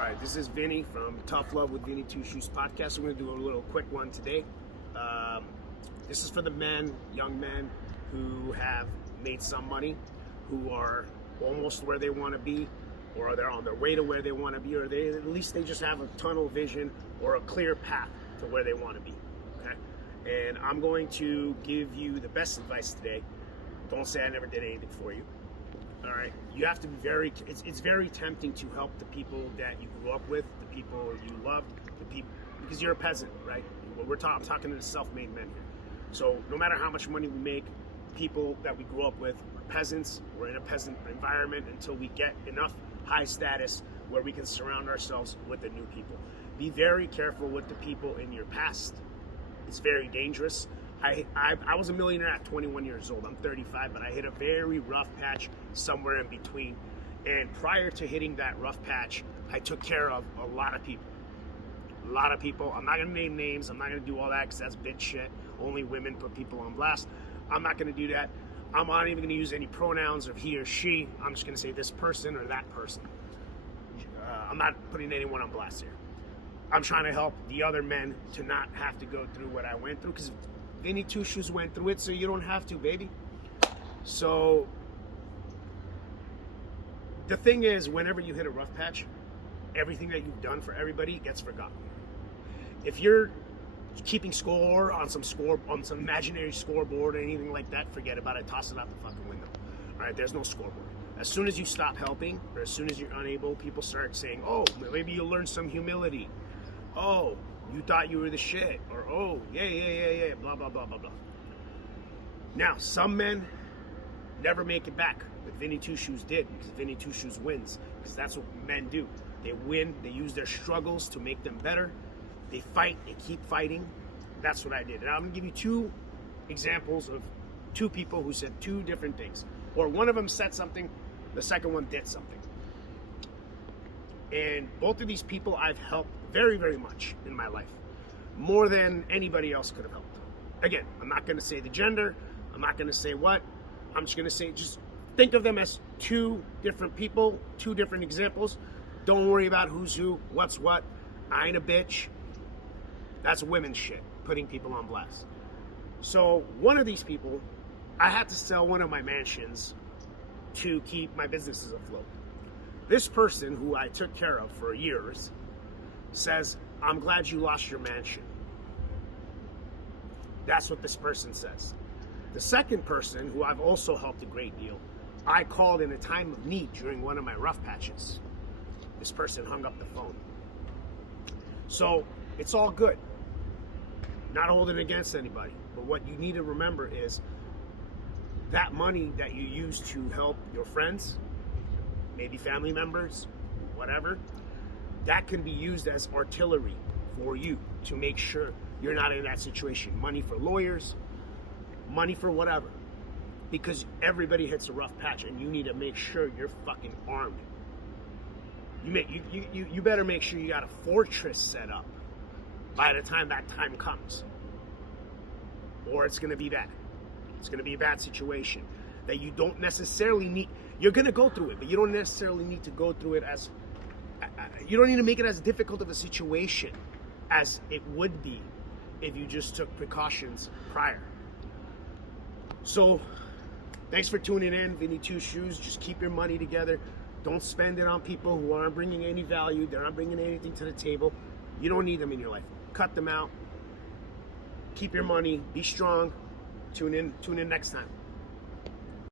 All right, this is Vinny from Tough Love with Vinny Two Shoes podcast. We're going to do a little quick one today. This is for the men, young men who have made some money, who are almost where they want to be, or they're on their way to where they want to be, or at least they just have a tunnel vision or a clear path to where they want to be. Okay, and I'm going to give you the best advice today. Don't say I never did anything for you. All right, you have to be it's very tempting to help the people that you grew up with, the people you loved, the people, because you're a peasant, right? I'm talking to the self-made men here. So no matter how much money we make, people that we grew up with are peasants. We're in a peasant environment until we get enough high status where we can surround ourselves with the new people. Be very careful with the people in your past. It's very dangerous. I was a millionaire at 21 years old. I'm 35, but I hit a very rough patch somewhere in between. And prior to hitting that rough patch, I took care of a lot of people. A lot of people. I'm not going to name names. I'm not going to do all that because that's bitch shit. Only women put people on blast. I'm not going to do that. I'm not even going to use any pronouns of he or she. I'm just going to say this person or that person. I'm not putting anyone on blast here. I'm trying to help the other men to not have to go through what I went through, because Vinny Two Shoes went through it, so you don't have to, baby. So the thing is, whenever you hit a rough patch, everything that you've done for everybody gets forgotten. If you're keeping score on some imaginary scoreboard or anything like that, forget about it. Toss it out the fucking window. All right, there's no scoreboard. As soon as you stop helping, or as soon as you're unable, people start saying, "Oh, maybe you'll learn some humility." "Oh, you thought you were the shit," or "Oh, yeah, blah, blah, blah, blah, blah." Now, some men never make it back, but Vinny Two Shoes did, because Vinny Two Shoes wins, because that's what men do. They win, they use their struggles to make them better, they fight, they keep fighting. That's what I did. And I'm going to give you two examples of two people who said two different things. Or one of them said something, the second one did something. And both of these people I've helped very, very much in my life. More than anybody else could have helped. Again, I'm not going to say the gender. I'm not going to say what. I'm just going to say, just think of them as two different people, two different examples. Don't worry about who's who, what's what. I ain't a bitch. That's women's shit, putting people on blast. So one of these people, I had to sell one of my mansions to keep my businesses afloat. This person, who I took care of for years, says, "I'm glad you lost your mansion." That's what this person says. The second person, who I've also helped a great deal, I called in a time of need during one of my rough patches. This person hung up the phone. So it's all good. Not holding it against anybody. But what you need to remember is that money that you use to help your friends, maybe family members, whatever, that can be used as artillery for you to make sure you're not in that situation. Money for lawyers, money for whatever. Because everybody hits a rough patch, and you need to make sure you're fucking armed. You better make sure you got a fortress set up by the time that time comes. Or it's going to be bad. It's going to be a bad situation that you don't necessarily need. You're going to go through it, but you don't necessarily need to go through it as, you don't need to make it as difficult of a situation as it would be if you just took precautions prior. So, thanks for tuning in, Vinny Two Shoes. Just keep your money together. Don't spend it on people who aren't bringing any value. They're not bringing anything to the table. You don't need them in your life. Cut them out. Keep your money. Be strong. Tune in next time.